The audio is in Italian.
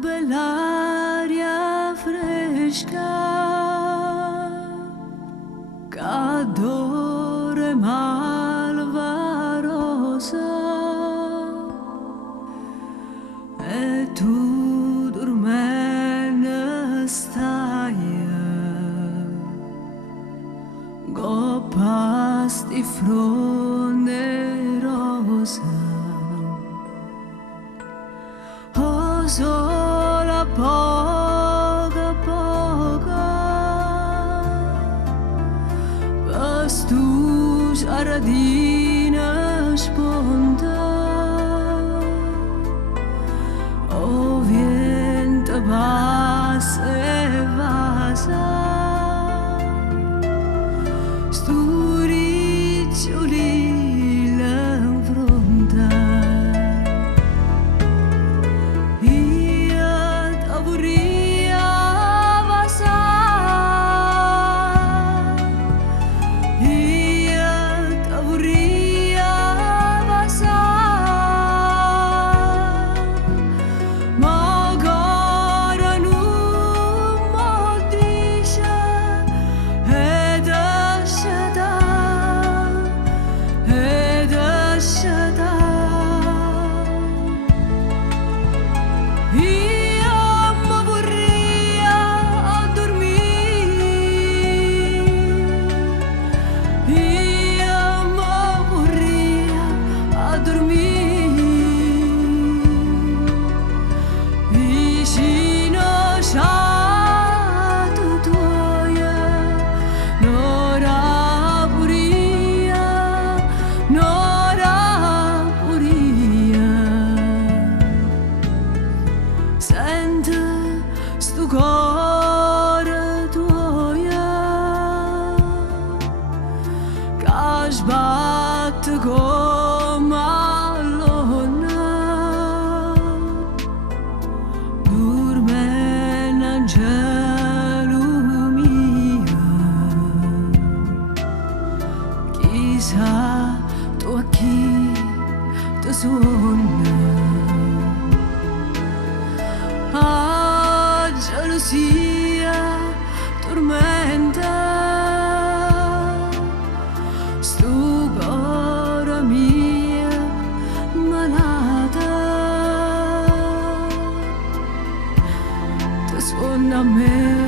Bell'aria fresca che adora malvarosa e tu dormendo stai goppas di fronde rosa. Sola poca pastu giardina sponta o vento passa e vasa stu riccioli l'infronta. Stu cuore tuoia che sbatte come all'onna dorme in angelo mio chissà tu a chi ti suona. Gelosia tormenta stu cuore mia malata ti suona a me.